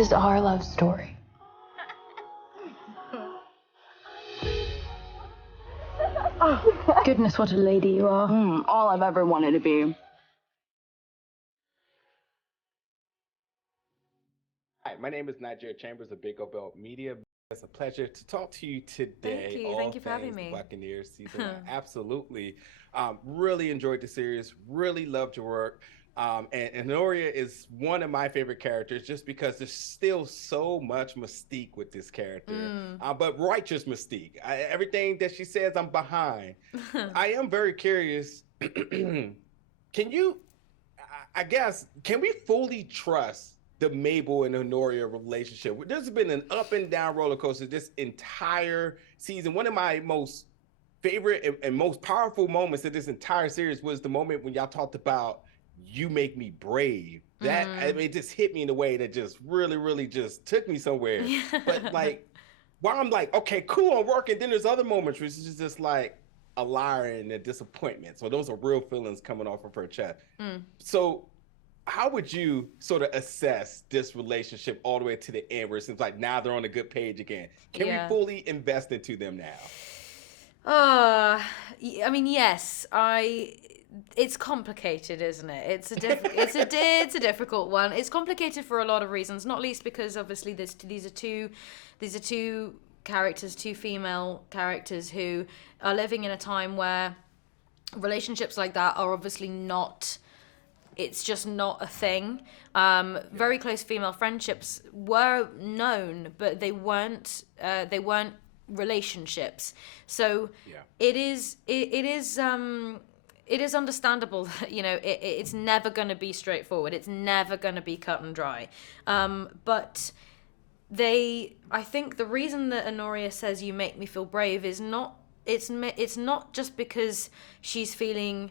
This is our love story. Oh, goodness, what a lady you are. All I've ever wanted to be. Hi, my name is Nigeria Chambers of Big Oak Media. It's a pleasure to talk to you today. Thank you. Thank you for having me. The Buccaneers season one. Absolutely. Really enjoyed the series. Really loved your work. And Honoria is one of my favorite characters just because there's still so much mystique with this character, but righteous mystique. Everything that she says, I'm behind. I am very curious. Can you, I guess, can we fully trust the Marable and Honoria relationship? There's been an up and down roller coaster this entire season. One of my most favorite and most powerful moments of this entire series was the moment when y'all talked about "You make me brave." That I mean, it just hit me in a way that just really just took me somewhere. But like, while I'm like, okay, cool, I'm working. Then there's other moments which is just like a liar and a disappointment. So those are real feelings coming off of her chest. So how would you sort of assess this relationship all the way to the end where it seems like now they're on a good page again? Can we fully invest into them now? I mean, yes. It's complicated, isn't it? It's a difficult one. It's complicated for a lot of reasons, not least because obviously these are two characters, two female characters who are living in a time where relationships like that are obviously not. It's just not a thing. Very close female friendships were known, but they weren't relationships. So it is understandable that, you know, it's never going to be straightforward. It's never going to be cut and dry. But I think the reason that Honoria says "you make me feel brave" is not. It's not just because she's feeling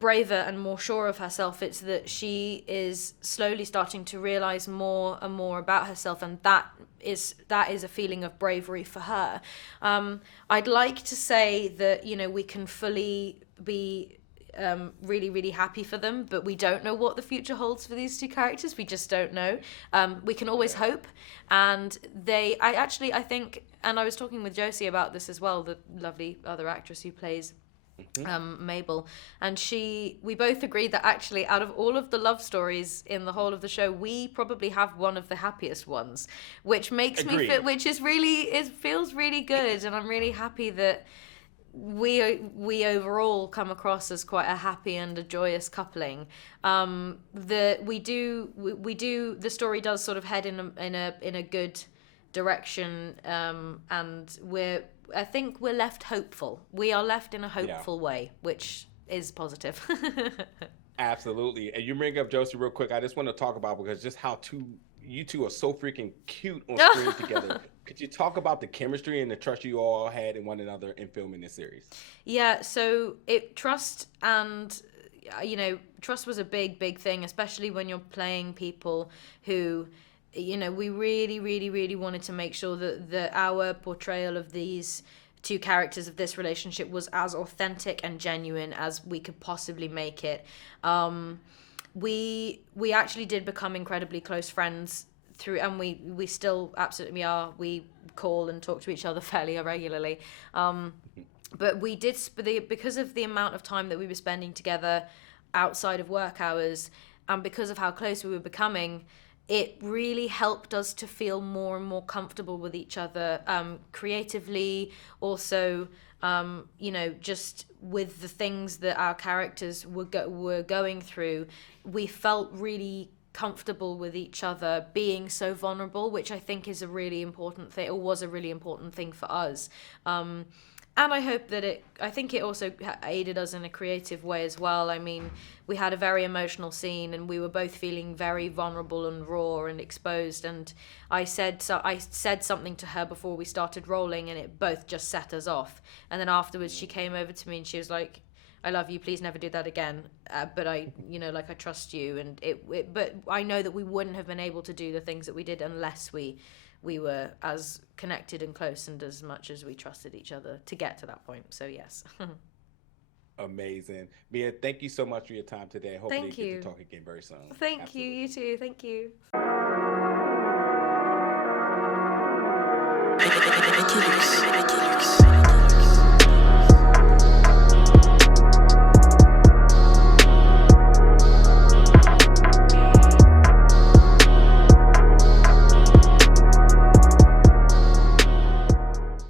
braver and more sure of herself. It's that she is slowly starting to realize more and more about herself, and that is a feeling of bravery for her. I'd like to say that, you know, we can fully be really happy for them, but we don't know what the future holds for these two characters. We just don't know. We can always hope, and I think, and I was talking with Josie about this as well, the lovely other actress who plays Marable, and we both agreed that actually out of all of the love stories in the whole of the show, we probably have one of the happiest ones, which makes me feel, it feels really good, and I'm really happy that we overall come across as quite a happy and a joyous coupling. The story does sort of head in a good direction, and I think we're left hopeful. We are left in a hopeful way, which is positive. Absolutely. And you bring up Josie real quick. I just want to talk about, because just how you two are so freaking cute on screen together. Could you talk about the chemistry and the trust you all had in one another in filming this series? Yeah, so trust was a big thing, especially when you're playing people who, you know, we really wanted to make sure that our portrayal of these two characters of this relationship was as authentic and genuine as we could possibly make it. We actually did become incredibly close friends through, and we still absolutely are. We call and talk to each other fairly regularly. But we did, because of the amount of time that we were spending together outside of work hours, and because of how close we were becoming, it really helped us to feel more and more comfortable with each other, creatively, also, you know, just with the things that our characters were going through. We felt really comfortable with each other being so vulnerable, which I think is a really important thing, or was a really important thing for us. And I hope that I think it also aided us in a creative way as well. I mean, we had a very emotional scene, and we were both feeling very vulnerable and raw and exposed. And I said something to her before we started rolling, and it both just set us off. And then afterwards, she came over to me and she was like, "I love you. Please never do that again. But I trust you." And but I know that we wouldn't have been able to do the things that we did unless we were as connected and close and as much as we trusted each other to get to that point. So yes. Amazing. Mia, thank you so much for your time today. Hopefully Thank you. Get to talk again very soon. Thank you. You too. Thank you. ridiculous.